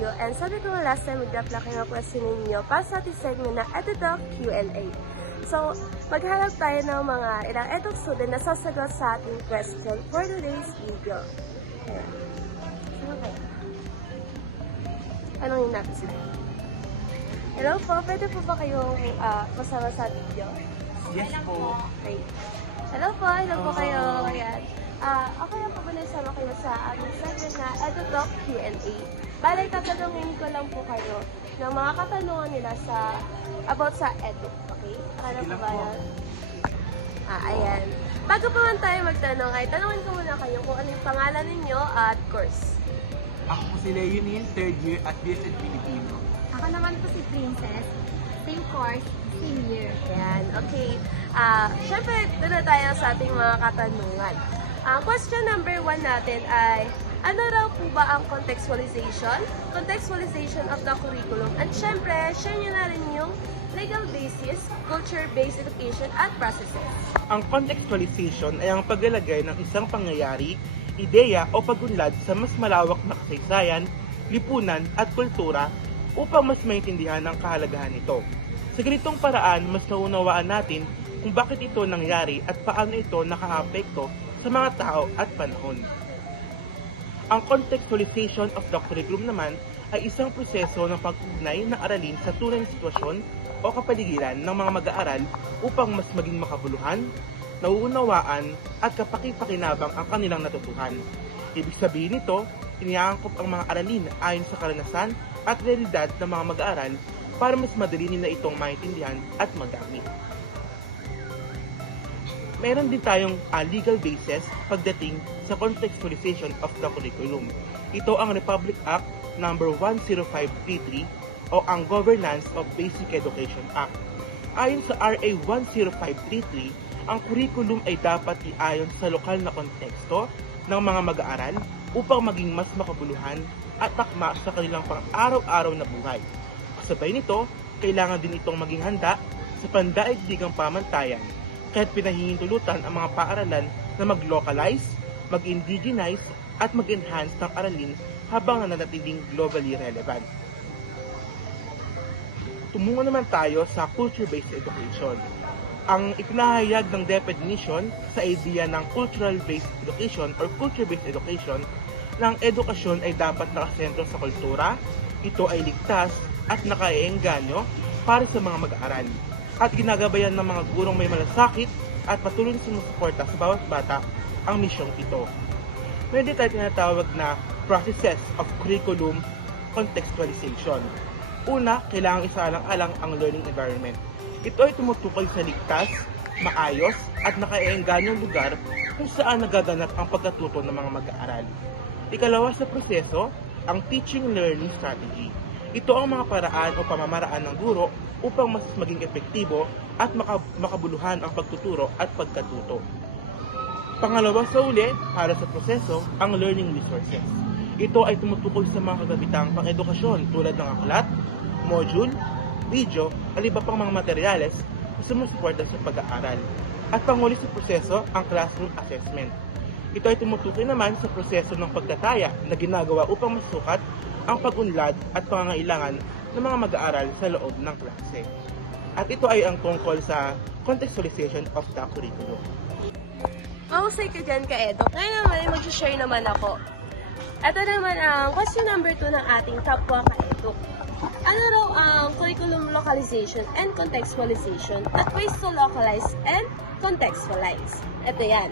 you. And sabi ko last time, mag-drop lang ng question ninyo para sa ating segment na EduTalk Q&A. So, maghanap tayo ng mga ilang EduTalk student na sasagot sa ating question for today's video. Ayan. Sino kaya? Tanungin natin sila. Hello po, pwede po ba kayong masama sa video? Yes po. Okay. Hello po kayo. Ayan. Okay lang po ba naisama kayo sa aming segment na EduTalk Q&A? Bale, tatanungin ko lang po kayo ng mga katanungan nila about sa edu. Okay? Ano po ba yan? Ayan. Bago pa man tayo magtanong, ay tanungin ko muna kayo kung ano yung pangalan ninyo at course. Ako po si Leonin, third year at BSed Filipino. Ako naman po si Princess, same course, same year. Ayan, okay. Siyempre, doon na tayo sa ating mga katanungan. Question number 1 natin ay, ano raw po ba ang contextualization? Contextualization of the curriculum. At siyempre, share nyo na rin yung legal basis, culture-based education, at processes. Ang contextualization ay ang paglalagay ng isang pangyayari, ideya o pagunlad sa mas malawak na kasaysayan, lipunan at kultura upang mas maintindihan ang kahalagahan nito. Sa ganitong paraan, mas naunawaan natin kung bakit ito nangyari at paano ito nakaapekto sa mga tao at panahon. Ang contextualization of the curriculum naman ay isang proseso ng pag-ugnay ng aralin sa tunay na sitwasyon o kapaligiran ng mga mag-aaral upang mas maging makabuluhan, nauunawaan at kapaki-pakinabang ang kanilang natutuhan. Ibig sabihin nito, iniangkop ang mga aralin ayon sa karanasan at realidad ng mga mag-aaral para mas madali nila itong maintindihan at magamit. Meron din tayong legal basis pagdating sa contextualization of the curriculum. Ito ang Republic Act No. 10533 o ang Governance of Basic Education Act. Ayon sa RA 10533, ang curriculum ay dapat iayon sa lokal na konteksto ng mga mag-aaral upang maging mas makabuluhan at takma sa kanilang pang-araw-araw na buhay. Kasabay nito, kailangan din itong maging handa sa pandaigdigang pamantayan, kaya't pinahihintulutan ang mga paaralan na mag-localize, mag-indigenize, at mag-enhance ng aralin habang nananatiling globally relevant. Tumungo naman tayo sa culture-based education. Ang ipinahayag ng definition sa idea ng cultural-based education or culture-based education ng edukasyon ay dapat nakasentro sa kultura, ito ay ligtas at nakaiengganyo para sa mga mag-aaral, at ginagabayan ng mga gurong may malasakit at patuloy na sumusuporta sa bawat bata ang misyong ito. Meron din tayo tinatawag na processes of curriculum contextualization. Una, kailangang isaalang-alang ang learning environment. Ito ay tumutukoy sa ligtas, maayos at nakaiengganyong lugar kung saan nagaganap ang pagkatuto ng mga mag-aaral. Ikalawa sa proseso, ang teaching-learning strategy. Ito ang mga paraan o pamamaraan ng guro upang mas maging epektibo at makabuluhan ang pagtuturo at pagkatuto. Pangalawa sa uli, para sa proseso, ang learning resources. Ito ay tumutukoy sa mga kagabitang pang-edukasyon tulad ng aklat, module, video, at iba pang mga materyales na sumusuporta sa pag-aaral. At panghuli sa proseso, ang classroom assessment. Ito ay tumutukoy naman sa proseso ng pagtataya na ginagawa upang masukat ang pag-unlad at pangangailangan ng mga mag-aaral sa loob ng klase. At ito ay ang tungkol sa contextualization of the curriculum. Mahusay ka dyan ka, Edo. Ngayon naman ay mag-share naman ako. Ito naman ang question number 2 ng ating kapwa ka, Edo. Ano raw ang curriculum localization and contextualization at ways to localize and contextualize? Ito yan.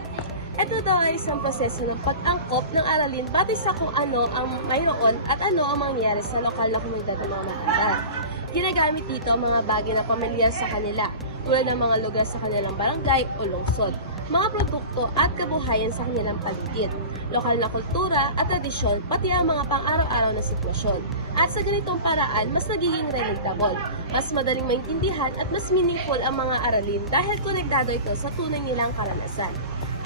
Ito daw ay isang proseso ng pag-angkop ng aralin batay sa kung ano ang mayroon at ano ang mangyayari sa lokal na komunidad ng mga mag-aaral. Ginagamit dito ang mga bagay na pamilyar sa kanila, tulad ng mga lugar sa kanilang barangay o lungsod, mga produkto at kabuhayan sa kanilang paligid, lokal na kultura at tradisyon, pati ang mga pang-araw-araw na sitwasyon. At sa ganitong paraan, mas nagiging relatable, mas madaling maintindihan at mas meaningful ang mga aralin dahil konektado ito sa tunay nilang karanasan.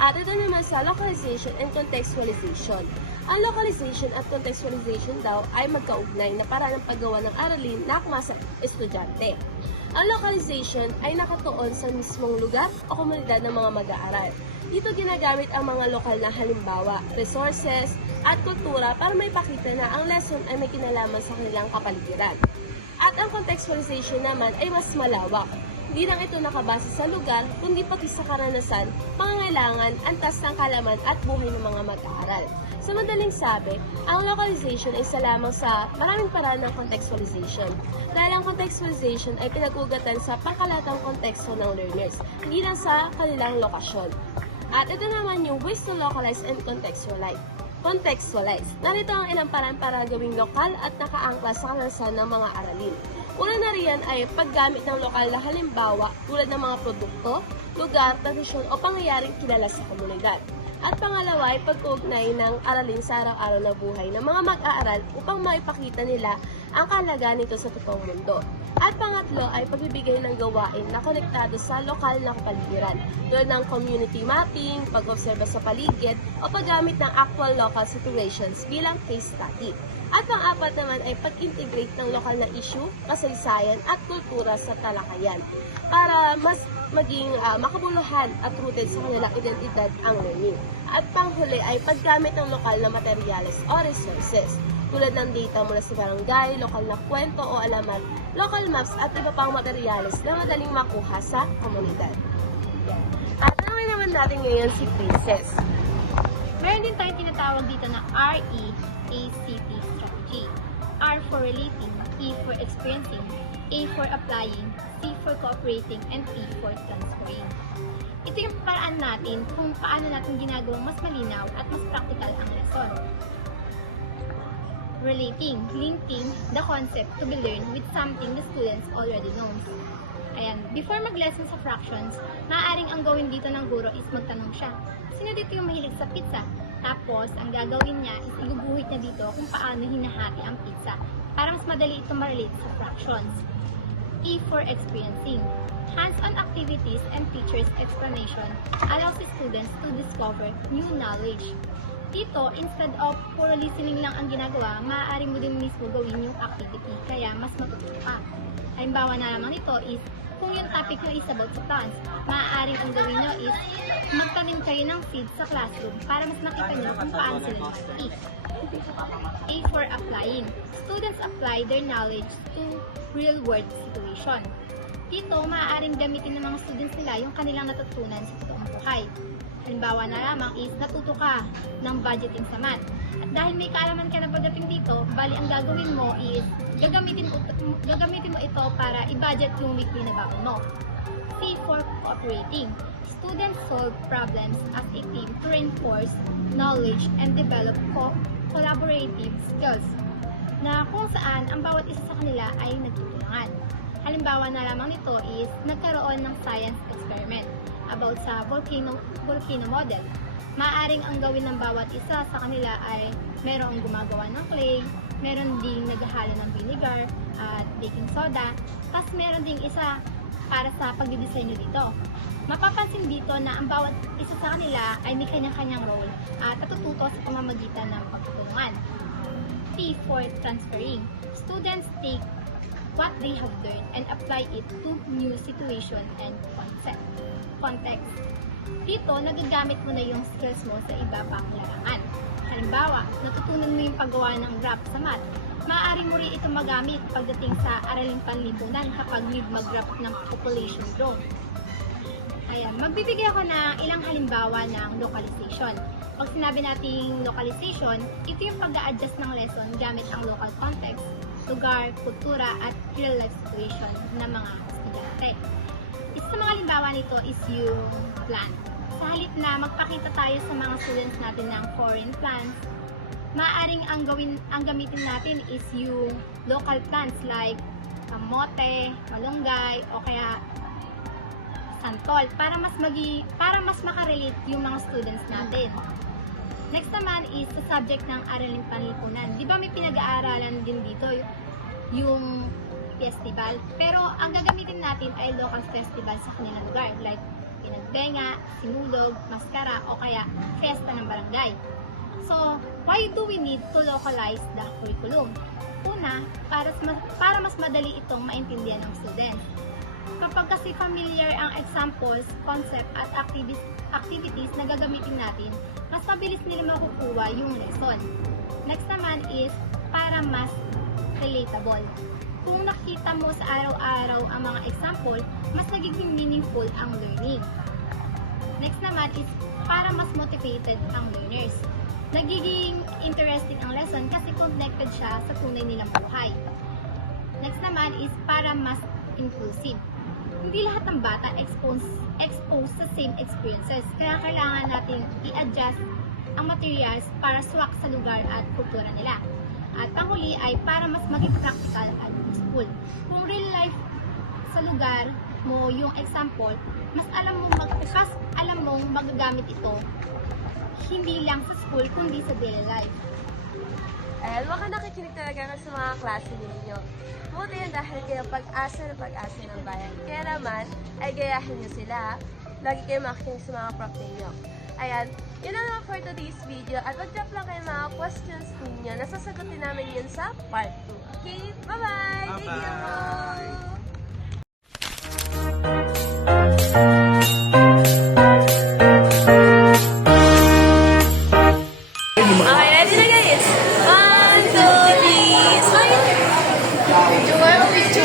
At ito naman sa localization and contextualization. Ang localization at contextualization daw ay magkaugnay na paraan ng paggawa ng aralin na akma sa estudyante. Ang localization ay nakatuon sa mismong lugar o komunidad ng mga mag-aaral. Dito ginagamit ang mga lokal na halimbawa, resources, at kultura para may pakita na ang lesson ay may kinalaman sa kanilang kapaligiran. At ang contextualization naman ay mas malawak. Hindi lang ito nakabase sa lugar, kundi pati sa karanasan, pangangailangan, antas ng kalaman at buhay ng mga mag-aaral. Sa madaling sabi, ang localization ay isa lamang sa maraming paraan ng contextualization. Dahil ang contextualization ay pinag-ugatan sa pangkalatang konteksto ng learners, hindi lang sa kanilang lokasyon. At ito naman yung ways to localize and contextualize. Narito ang ilang paraan para gawing lokal at nakaangkla sa karanasan ng mga aralin. Una na riyan ay paggamit ng lokal na halimbawa tulad ng mga produkto, lugar, tradisyon o pangyayaring kilala sa komunidad. At pangalawa ay pag-uugnay ng aralin sa araw-araw na buhay ng mga mag-aaral upang maipakita nila ang kahalagaan nito sa totoong mundo. At pangatlo ay pagbibigay ng gawain na konektado sa lokal na kapaligiran, tulad ng community mapping, pag-obserba sa paligid, o paggamit ng actual local situations bilang case study. At pang-apat naman ay pag-integrate ng lokal na issue, kasaysayan at kultura sa talakayan para mas maging makabuluhan at rooted sa kanilang identidad ang learning. At panghuli ay paggamit ng lokal na materyales o resources tulad ng data mula sa barangay, lokal na kwento o alamat, local maps at iba pang materyales na madaling makuha sa komunidad. At tanungin naman natin ngayon si Princess. Meron din tayong tinatawag dito na REACT strategy. R for relating, E for experiencing, A for applying, C for cooperating, and T for transferring. Ito yung paraan natin kung paano natin ginagawang mas malinaw at mas practical ang lesson. Relating, linking the concept to be learned with something the students already know. Ayan, before mag-lesson sa fractions, maaaring ang gawin dito ng guro is magtanong siya. Sino dito yung mahilig sa pizza? Tapos, ang gagawin niya is iguguhit niya dito kung paano hinahati ang pizza para mas madali itong ma-relate sa fractions. E for experiencing. Hands-on activities and teachers' explanation allows the students to discover new knowledge. Dito, instead of puro listening lang ang ginagawa, maaari mo din mismo gawin yung activity, kaya mas matututo ka. Halimbawa na lamang nito is, kung yung topic nyo is about sa plants, maaaring ang gawin nyo is, magtanim kayo ng seeds sa classroom para mas makita nyo kung paano sila lumaki. A for applying. Students apply their knowledge to real-world situation. Dito, maaaring gamitin ng mga students nila yung kanilang natutunan sa totoong buhay. Halimbawa na lamang is natuto ka ng budgeting sa math. At dahil may kaalaman ka na pagdating dito, bali ang gagawin mo is gagamitin mo ito para i-budget yung weekly na baon mo. C for cooperating. Students solve problems as a team to reinforce knowledge and develop collaborative skills na kung saan ang bawat isa sa kanila ay nagtutulungan. Halimbawa na lamang nito is nagkaroon ng science experiment about sa volcano model. Maaring ang gawin ng bawat isa sa kanila ay merong gumagawa ng clay, meron ding naghahalo ng vinegar at baking soda, at meron ding isa para sa pagdidisenyo dito. Mapapansin dito na ang bawat isa sa kanila ay may kanyang-kanyang role at natututo sa pamamagitan ng pagtutulungan. T for transferring. Students take what they have learned and apply it to new situation and context. Dito, nagagamit mo na yung skills mo sa iba pang larangan. Halimbawa, natutunan mo yung paggawa ng graph sa math. Maaari mo rin ito magamit pagdating sa araling panlipunan kapag need mag-graph ng population growth. Ayan, magbibigay ako ng ilang halimbawa ng localization. Pag sinabi nating localization, ito yung pag-a-adjust ng lesson gamit ang local context, lugar, kultura, at real-life situation ng mga estudyante. Isa sa mga halimbawa nito is yung plant. Sa halip na magpakita tayo sa mga students natin ng foreign plants, maaaring ang gamitin natin is yung local plants like kamote, malunggay, o kaya santol para mas makarelate yung mga students natin. Next naman is sa subject ng araling panlipunan. Di ba may pinag-aaralan din dito yung festival? Pero ang gagamitin natin ay local festival sa kanilang lugar like pinagbenga, sinulog, maskara, o kaya fiesta ng barangay. So, why do we need to localize the curriculum? Una, para mas madali itong maintindihan ng students. kapag kasi familiar ang examples, concept at activities na gagamitin natin, mas mabilis nila makukuha yung lesson. Next naman is para mas relatable. Kung nakita mo sa araw-araw ang mga example, mas nagiging meaningful ang learning. Next naman is para mas motivated ang learners. Nagiging interesting ang lesson kasi connected siya sa tunay nilang buhay. Next naman is para mas inclusive. Hindi lahat ng bata exposed sa same experiences, kaya kailangan natin i-adjust ang materials para swak sa lugar at kultura nila. At panghuli ay para mas maging practical at useful. Kung real life sa lugar mo yung example, mas alam mong magagamit ito hindi lang sa school kundi sa daily life. Baka nakikinig talaga sa mga klase ninyo. Buti yan dahil kayo pag-asa ng bayan. Kaya naman, ay gayahin nyo sila. Lagi kayo makikinig sa mga prof ninyo. Ayan, yun ang naman for today's video. At mag-drop lang kayo mga questions ninyo. Nasasagutin namin yun sa part 2. Okay, bye-bye! Thank you! Okay, ready na guys? 1, 2, 3, smile! Picture.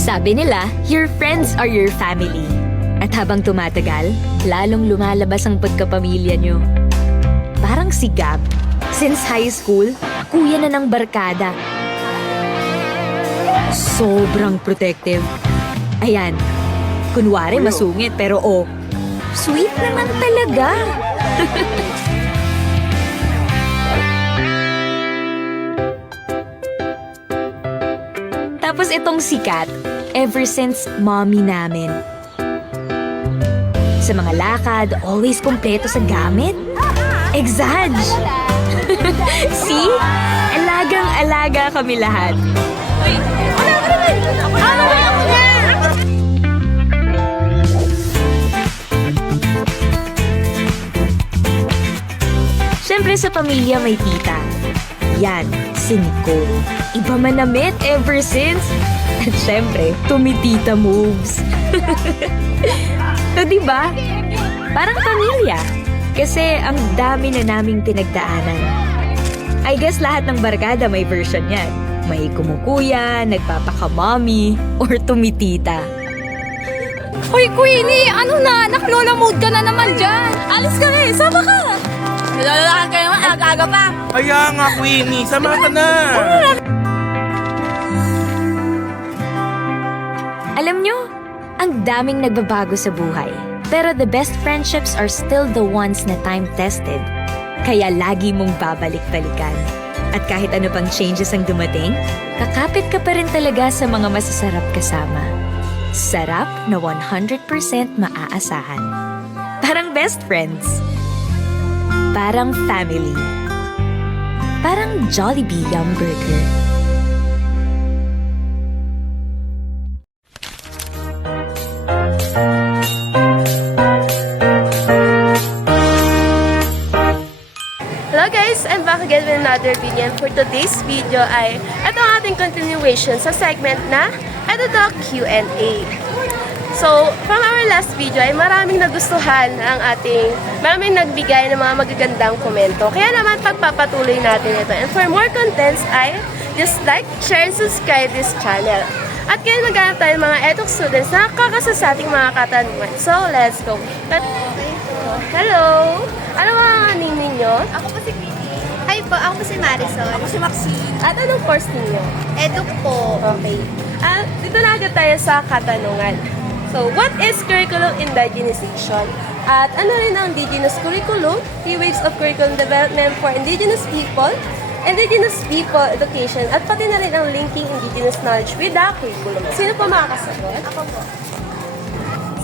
Sabi nila, your friends are your family. At habang tumatagal, lalong lumalabas ang pagkapamilya nyo. Parang si Gab. Since high school, kuya na ng barkada. Sobrang protective. Ayan, kunwari masungit pero sweet naman talaga. Tapos itong sikat, ever since mommy namin. Sa mga lakad, always kompleto sa gamit. Exag! See? Alagang-alaga kami lahat. Siyempre sa pamilya may tita. Yan, si Nicole. Iba manamit ever since. At siyempre, tumitita moves. So, diba? Parang pamilya. Kasi ang dami na naming pinagdaanan. I guess lahat ng barkada may version yan. May kumukuya, nagpapakamami, or tumitita. Hoy, Queenie! Ano na? Naklola mood ka na naman dyan! Alis ka na eh! Sama ka! Nalalakan ka naman, aga-aga pa! Kaya nga, Queenie, sama ka na! Alam nyo, ang daming nagbabago sa buhay. Pero the best friendships are still the ones na time-tested. Kaya lagi mong babalik-balikan. At kahit ano pang changes ang dumating, kakapit ka pa rin talaga sa mga masasarap kasama. Sarap na 100% maaasahan. Parang best friends. Parang family. Parang Jollibee Yum Burger. Hello guys! I'm back again with another video. And for today's video ay ito ang ating continuation sa segment na EduTalk Q&A. So, from our last video ay maraming nagustuhan maraming nagbigay ng mga magagandang komento. Kaya naman pagpapatuloy natin ito. And for more contents ay just like, share, and subscribe this channel. At kaya naghanap tayo ng mga EduTalk students na kakasa sa ating mga katanungan. So, let's go! Hello! Ano mga name ninyo? Ako po si Queenie. Hi po, ako po si Marisol. Ako si Maxine. At anong course ninyo? Eduk po. Okay. Dito na agad tayo sa katanungan. So, what is curriculum indigenization? At ano rin ang indigenous curriculum? 3 waves of curriculum development for indigenous people education, at pati na rin ang linking indigenous knowledge with the curriculum. Sino po makakasagot? Ako po.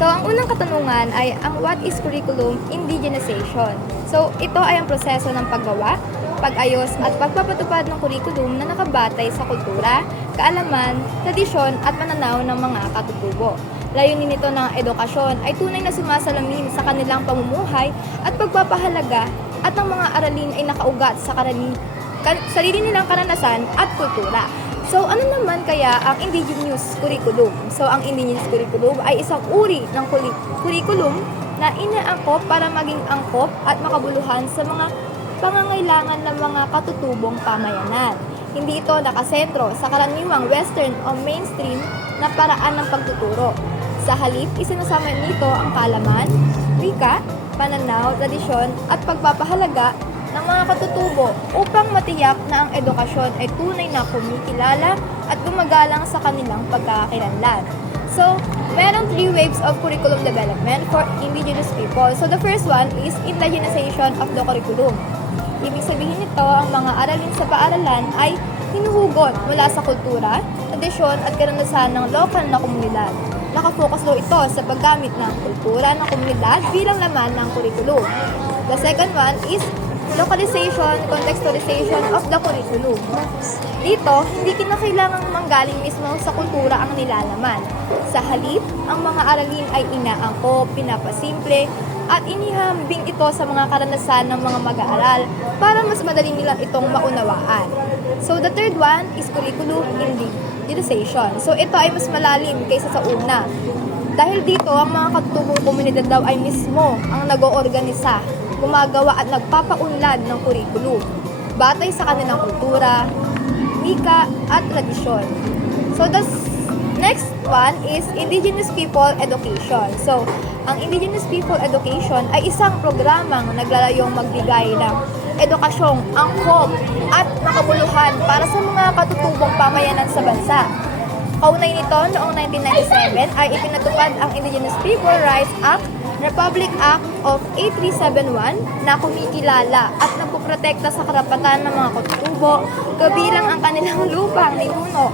So, ang unang katanungan ay ang what is curriculum indigenization? So, ito ay ang proseso ng paggawa, pag-ayos at pagpapatupad ng curriculum na nakabatay sa kultura, kaalaman, tradisyon at pananaw ng mga katutubo. Layunin nito ng edukasyon ay tunay na sumasalamin sa kanilang pamumuhay at pagpapahalaga at ang mga aralin ay nakaugat sa sarili nilang karanasan at kultura. So, ano naman kaya ang indigenous curriculum? So, ang indigenous curriculum ay isang uri ng curriculum na inaangkop para maging angkop at makabuluhan sa mga pangangailangan ng mga katutubong pamayanan. Hindi ito nakasentro sa karaniwang western o mainstream na paraan ng pagtuturo. Sa halip, isinasama nito ang kaalaman, wika, pananaw, tradisyon at pagpapahalaga ng mga katutubo upang matiyak na ang edukasyon ay tunay na kumikilala at gumagalang sa kanilang pagkakakilanlan. So, merong 3 waves of curriculum development for indigenous people. So, the first one is indigenization of the curriculum. Ibig sabihin nito, ang mga aralin sa paaralan ay hinuhugot mula sa kultura, tradisyon at karanasan ng lokal na komunidad. Nakafocus daw ito sa paggamit ng kultura ng komunidad bilang laman ng curriculum. The second one is localization, contextualization of the curriculum. Dito, hindi kinakailangang manggaling mismo sa kultura ang nilalaman. Sa halip, ang mga aralin ay inaangkop, pinapasimple, at inihambing ito sa mga karanasan ng mga mag-aaral para mas madali nilang itong maunawaan. So, the third one is curriculum indigenization. So, ito ay mas malalim kaysa sa una. Dahil dito, ang mga katutubong komunidad daw ay mismo ang nag-oorganisa, gumagawa at nagpapaunlad ng curriculum batay sa kanilang kultura, wika at tradisyon. So the next one is indigenous people education. So ang indigenous people education ay isang programang naglalayong magbigay ng edukasyong angkop at makabuluhan para sa mga katutubong pamayanan sa bansa. Kaunay nito, noong 1997 ay ipinatupad ang Indigenous People Rights Act, Republic Act of 8371 na kumikilala at nagpoprotekta sa karapatan ng mga katutubo kabilang ang kanilang lupang ninuno,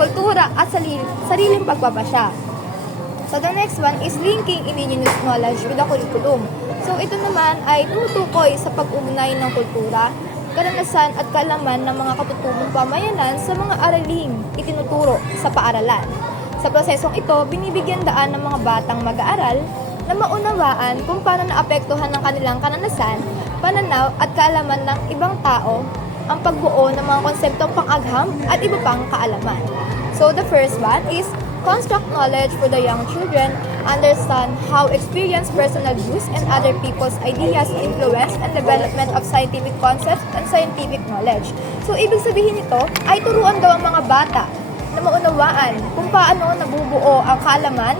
kultura at sariling pagpapasya. So the next one is linking indigenous knowledge with the curriculum. So ito naman ay tumutukoy sa pag-ugnay ng kultura, karanasan at kaalaman ng mga katutubong pamayanan sa mga araling itinuturo sa paaralan. Sa prosesong ito, binibigyan daan ng mga batang mag-aaral na maunawaan kung paano naapektuhan ng kanilang karanasan, pananaw at kaalaman ng ibang tao ang pagbuo ng mga konseptong pang-agham at iba pang kaalaman. So the first one is construct knowledge for the young children, understand how experience, personal views, and other people's ideas influence and development of scientific concepts and scientific knowledge. So, ibig sabihin nito ay turuan daw ang mga bata na maunawaan kung paano nabubuo ang kaalaman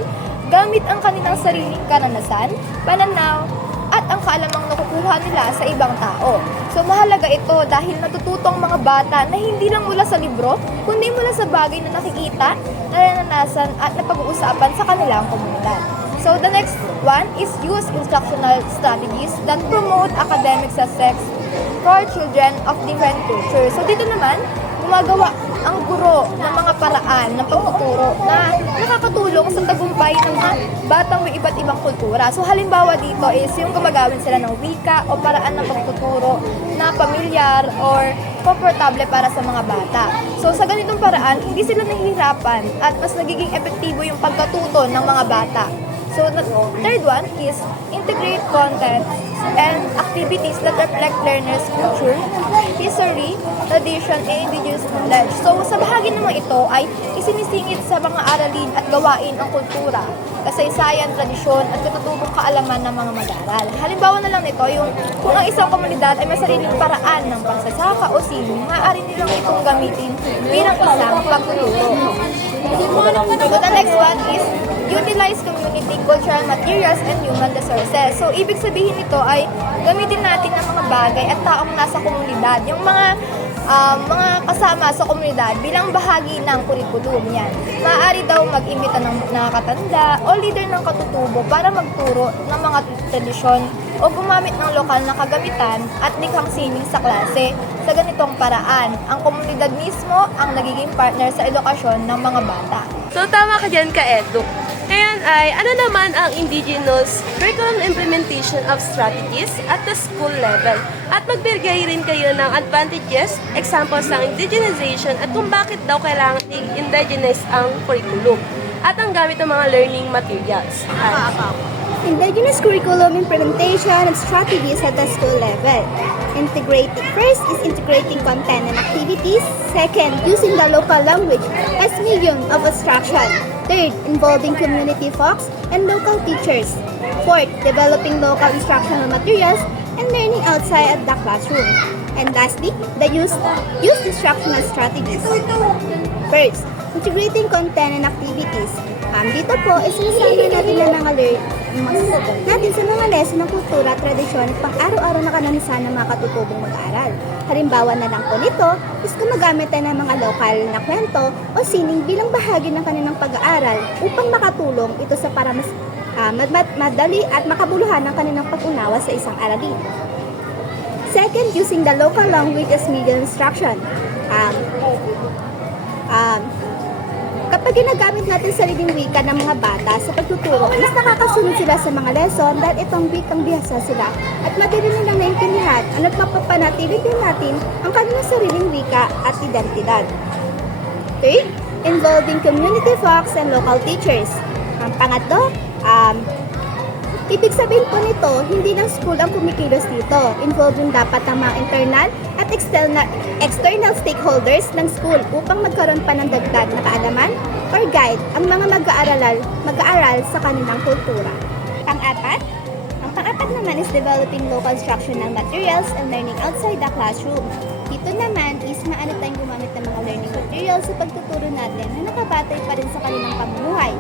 gamit ang kanilang sariling karanasan, pananaw, at ang kaalamang nakukuha nila sa ibang tao. So, mahalaga ito dahil natututong mga bata na hindi lang mula sa libro, kundi mula sa bagay na nakikita, naranasan at napag-uusapan sa kanilang komunidad. So, the next one is use instructional strategies that promote academic success for children of different cultures. So, dito naman, gumagawa ang guro ng mga paraan ng pagtuturo na nakakatulong sa tagumpay ng mga batang may iba't ibang kultura. So halimbawa dito is yung gumagawin sila ng wika o paraan ng pagtuturo na pamilyar or komportable para sa mga bata. So sa ganitong paraan, hindi sila nahihirapan at mas nagiging epektibo yung pagkatuto ng mga bata. So the third one is integrate content and activities that reflect learners' culture, history, tradition, and indigenous knowledge. So sa bahagi naman ito ay isinisingit sa mga aralin at gawain ang kultura, kasaysayan, tradisyon, at katutubong kaalaman ng mga mag-aaral. Halimbawa na lang nito, yung kung ang isang komunidad ay may sariling paraan ng pagsasaka o sining, maaari nilang itong gamitin bilang isang pagtuturo. So the next one is utilize community cultural materials and human resources. So, ibig sabihin nito ay gamitin natin ang mga bagay at taong nasa komunidad, yung mga kasama sa komunidad bilang bahagi ng kurikulum yan. Maaari daw mag-imbita ng nakakatanda o leader ng katutubo para magturo ng mga tradisyon o gumamit ng lokal na kagamitan at likhang sining sa klase. Sa ganitong paraan, ang komunidad mismo ang nagiging partner sa edukasyon ng mga bata. So, tama ka dyan, ka-Edu. Ngayon ay, ano naman ang indigenous curriculum implementation of strategies at the school level? At magbigay rin kayo ng advantages, examples ng indigenization at kung bakit daw kailangan i-indigenize ang curriculum at ang gamit ng mga learning materials. Indigenous curriculum implementation and strategies at the school level. First is integrating content and activities. Second, using the local language as medium of instruction. Third, involving community folks and local teachers. Fourth, developing local instructional materials and learning outside the classroom. And lastly, the use instructional strategies. First, integrating content and activities. Dito po, isinasama natin ang mga natin sa mga lesson ng kultura, tradisyon at pang-araw-araw na kananisan ng mga katutubong mag-aaral. Halimbawa na lang po nito is gumagamit tayo ng mga lokal na kwento o sining bilang bahagi ng kanilang pag-aaral upang makatulong ito sa para mas madali at makabuluhan ng kanilang pag-unawa sa isang aralin. Second, using the local language as media instruction. Kapag ginagamit natin sariling wika ng mga bata sa pagtuturo, mas nakakasunod sila sa mga lesson dahil itong wikang bihasa sila at madali nilang naintindihan at mapapanatili din natin ang kanilang sariling wika at identidad. Third, involving community folks and local teachers. Ang pangatlo, ibig sabihin po nito, hindi lang school ang kumikilos dito. Involving dapat ang mga internal at external stakeholders ng school upang magkaroon pa ng dagdag na kaalaman or guide ang mga mag-aaral sa kanilang kultura. Ang pang-apat naman is developing local instructional materials and learning outside the classroom. Dito naman is maano tayong gumamit ng mga learning materials sa pagtuturo natin na nakabatay pa rin sa kanilang pamumuhay.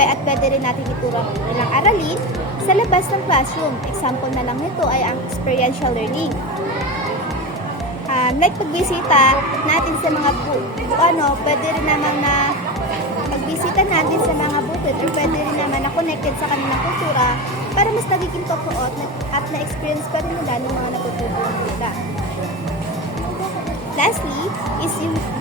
At pwede rin natin ituro ng aralin sa labas ng classroom. Example na lang nito ay ang experiential learning. Like pagbisita natin sa mga pwede rin naman na pagbisita natin sa mga bukid or pwede rin naman na connected sa kanilang kultura para mas nagiging totoo at na-experience pa rin nila ng mga natutunan nila. Lastly, is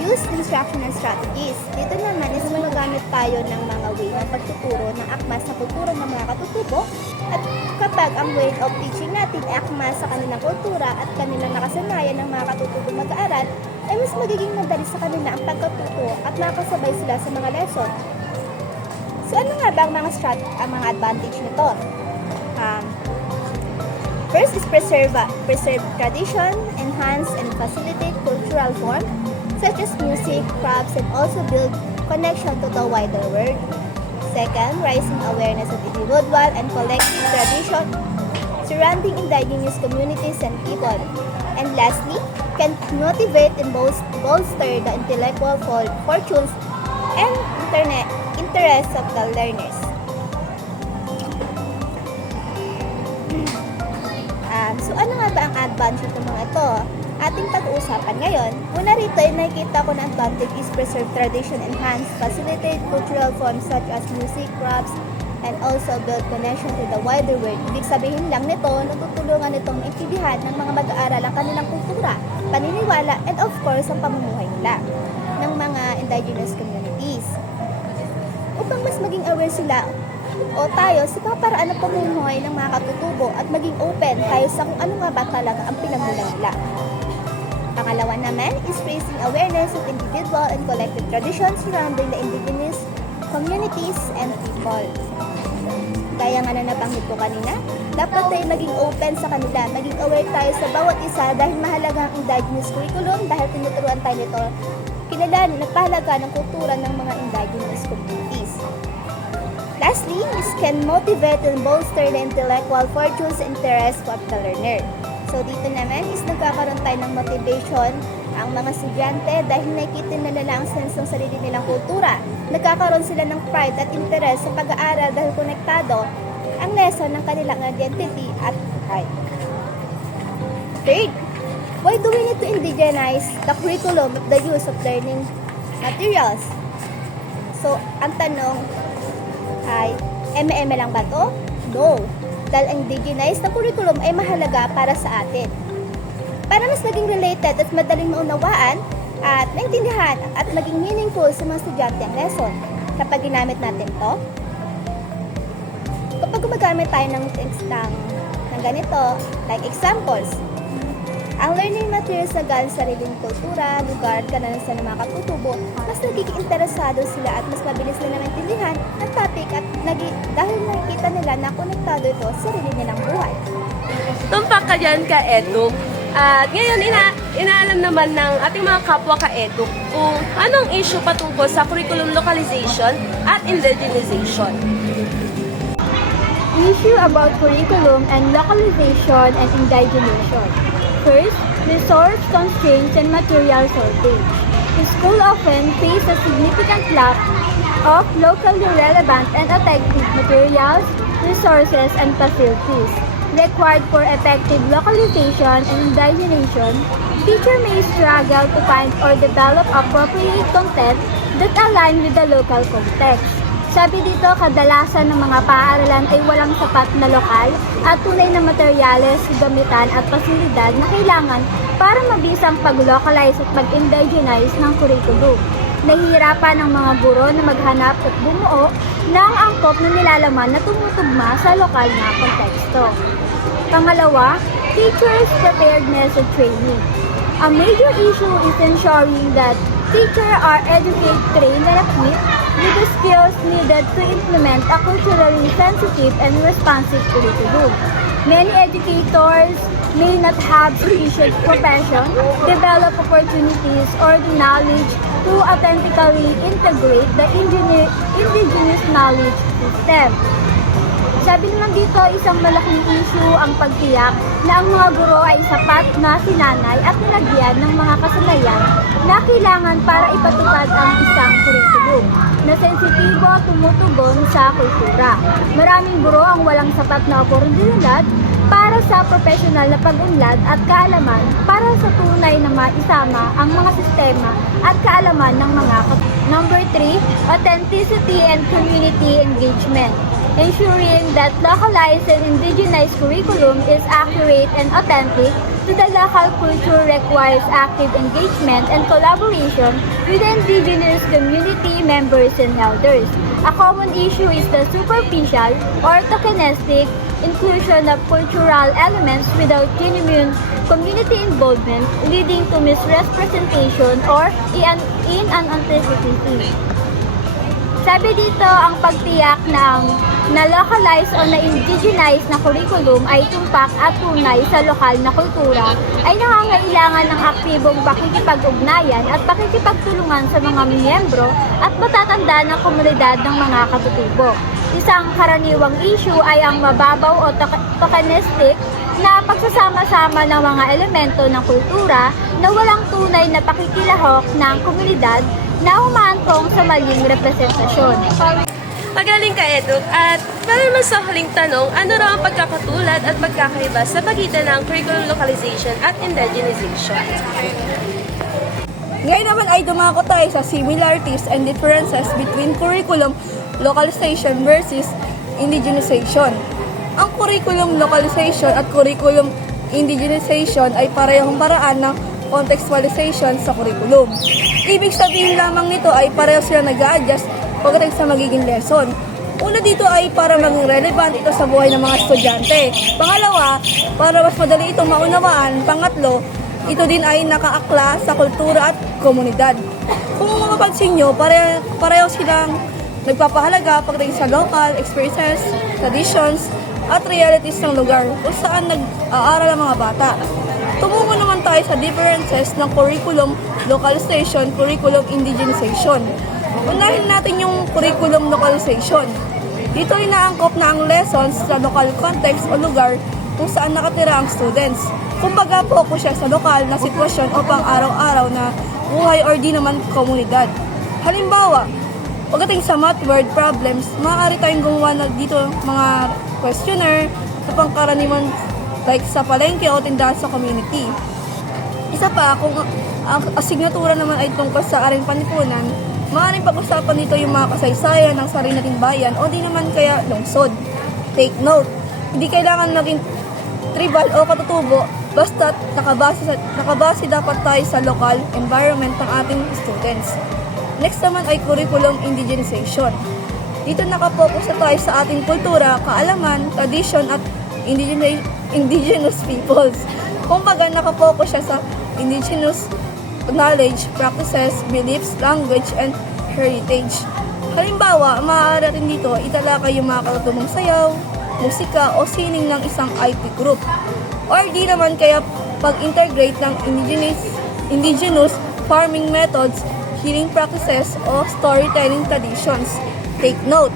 use instructional strategies. Dito naman is magagamit tayo ng mga way ng pagtuturo ng akma sa kultura ng mga katutubo at kapag ang way of teaching natin ay akma sa kanilang kultura at kanilang nakasanayan ng mga katutubo mag-aaral, ay mas magiging madali sa kanila ang pagkatuto at makakasabay sila sa mga lesson. So ano nga ba ang mga advantage nito? First is preserve tradition, enhance and facilitate cultural form such as music, crafts, and also build connection to the wider world. Second, raising awareness of individual and collective tradition surrounding indigenous communities and people. And lastly, can motivate and bolster the intellectual fortunes and interests of the learners. So ano nga ba ang advantage ng mga ito? Ating pag-uusapan ngayon. Una rito ay nakikita ko na advantage is preserve tradition, enhance, facilitate cultural forms such as music, crafts, and also build connection to the wider world. Ibig sabihin lang nito, natutulungan itong intindihan ng mga mag-aaral ang kanilang kultura, paniniwala, and of course, ang pamumuhay nila ng mga indigenous communities. Upang mas maging aware sila o tayo sa mga paraan ng pamumuhay ng mga katutubo at maging open tayo sa kung ano nga ba talaga ang pinagmulan nila. Pangalawa naman is raising awareness of individual and collective traditions surrounding the indigenous communities and people. Kaya nga na nabanggit ko kanina, dapat tayo maging open sa kanila, maging aware tayo sa bawat isa dahil mahalaga ang indigenous curriculum dahil tinuturuan tayo nito kilalanin at pahalaga ng kultura ng mga indigenous communities. Lastly, is can motivate and bolster the intellectual fortunes and interests of the learner. So dito naman is nagkakaroon tayo ng motivation ang mga estudyante dahil nakikita na nila ang sense ng sarili nilang kultura. Nagkakaroon sila ng pride at interest sa pag-aaral dahil konektado ang lesson ng kanilang identity at pride. Third, why do we need to indigenize the curriculum of the use of learning materials? So, ang tanong ay, eme-eme lang ba to? No. Dahil ang indigenize na curriculum ay mahalaga para sa atin. Para mas maging related at madaling maunawaan at maintindihan at maging meaningful sa mga estudyante ang lesson. Kapag ginamit natin to, kapag gumagamit tayo ng ganito, like examples, Ang learning materials na galing sa sariling kultura, lugar at karanasan ng mga katutubo, mas nagiging interesado sila at mas mabilis nila maintindihan ang topic at dahil nakikita nila na konektado ito sa sarili nilang buhay. Tumpak ka dyan ka-eduk. At ngayon, inaalam naman ng ating mga kapwa ka-eduk kung anong issue patungkol sa curriculum localization at indigenization. Issue about curriculum and localization and indigenization. First, resource constraints and material shortage. The school often face a significant lack of locally relevant and effective materials, resources, and facilities required for effective localization and indigenization. Teacher may struggle to find or develop appropriate content that align with the local context. Sabi dito, kadalasan ng mga paaralan ay walang sapat na lokal at tunay na materyales, gamitan at pasilidad na kailangan para mabisang pag-localize at pag-indigenize ng curriculum. Nahihirapan ang mga guro na maghanap at bumuo ng angkop na nilalaman na tumutugma sa lokal na konteksto. Pangalawa, teachers' preparedness and training. A major issue is ensuring that teachers are educated, trained, and equipped with the skills needed to implement a culturally sensitive and responsive curriculum. Many educators may not have sufficient profession, develop opportunities, or the knowledge to authentically integrate the indigenous knowledge system. Sabi naman dito, isang malaking issue ang pagtiyak na ang mga guro ay sapat na sinanay at nilagyan ng mga kasanayan na kailangan para ipatupad ang isang curriculum na sensitibo tumutugon sa kultura. Maraming guro ang walang sapat na oportunidad para sa profesional na pag-unlad at kaalaman para sa tunay na maisama ang mga sistema at kaalaman ng mga Number 3, authenticity and community engagement. Ensuring that localized and indigenized curriculum is accurate and authentic to the local culture requires active engagement and collaboration with the indigenous community members and elders. A common issue is the superficial or tokenistic inclusion of cultural elements without genuine community involvement, leading to misrepresentation or inauthenticity. Sabi dito, ang pagtiyak ng na-localize o na-indigenize na curriculum ay tumpak at tunay sa lokal na kultura ay nangangailangan ng aktibong pakikipag-ugnayan at pakikipagtulungan sa mga miyembro at matatanda ng komunidad ng mga katutubo. Isang karaniwang issue ay ang mababaw o tokenistic na pagsasama-sama ng mga elemento ng kultura na walang tunay na pakikilahok ng komunidad na humantong sa maling representasyon. Magaling ka, Eduk. At para naman sa huling tanong, ano raw ang pagkakatulad at pagkakaiba sa pagitan ng curriculum localization at indigenization? Ngayon naman ay dumako tayo sa similarities and differences between curriculum localization versus indigenization. Ang curriculum localization at curriculum indigenization ay parehong paraan ng contextualization sa curriculum. Ibig sabihin lamang nito ay pareho sila nag-a-adjust pagdating sa magiging lesson. Una dito ay para maging relevant ito sa buhay ng mga estudyante. Pangalawa, para mas madali itong maunawaan. Pangatlo, ito din ay nakaakla sa kultura at komunidad. Kung mapapansin nyo, pareho silang nagpapahalaga pagdating sa local experiences, traditions, at realities ng lugar kung saan nag-aaral ang mga bata. Tumungo naman tayo sa differences ng curriculum localization, curriculum indigenization. Unahin natin yung curriculum localization. Dito ay naangkop na ang lessons sa local context o lugar kung saan nakatira ang students. Kumbaga focus siya sa lokal na sitwasyon o pang araw-araw na buhay or di naman komunidad. Halimbawa, pagdating sa math word problems, maaari tayong gumawa na dito mga questionnaire sa pangkaraniwan like sa palengke o tindahan sa community. Isa pa, kung ang asignatura naman ay tungkol sa aring panlipunan, maaaring pag-usapan dito yung mga kasaysayan ng sarili nating bayan o di naman kaya lungsod. Take note, hindi kailangan maging tribal o katutubo, basta nakabase dapat tayo sa local environment ng ating students. Next naman ay curriculum indigenization. Dito nakapokus na tayo sa ating kultura, kaalaman, tradition at indigenous peoples. Kumbaga, nakapokus siya sa indigenous knowledge, practices, beliefs, language, and heritage. Halimbawa, maaari rin dito italakay yung mga katutunong sayaw, musika, o sining ng isang IT group. Or di naman kaya pag-integrate ng indigenous farming methods, healing practices, o storytelling traditions. Take note,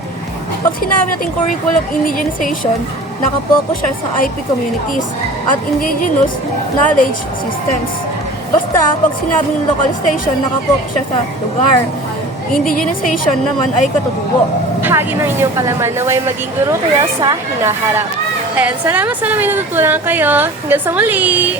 pag sinabi natin curriculum indigenization, nakapokus siya sa IP communities at indigenous knowledge systems. Basta, pag sinabing localization, nakapokus siya sa lugar. Indigenization naman ay katutubo. Bahagi ng inyong kalaman na may maging guro kayo sa hinaharap. Ayan, salamat sa may natutunan kayo. Hanggang sa muli!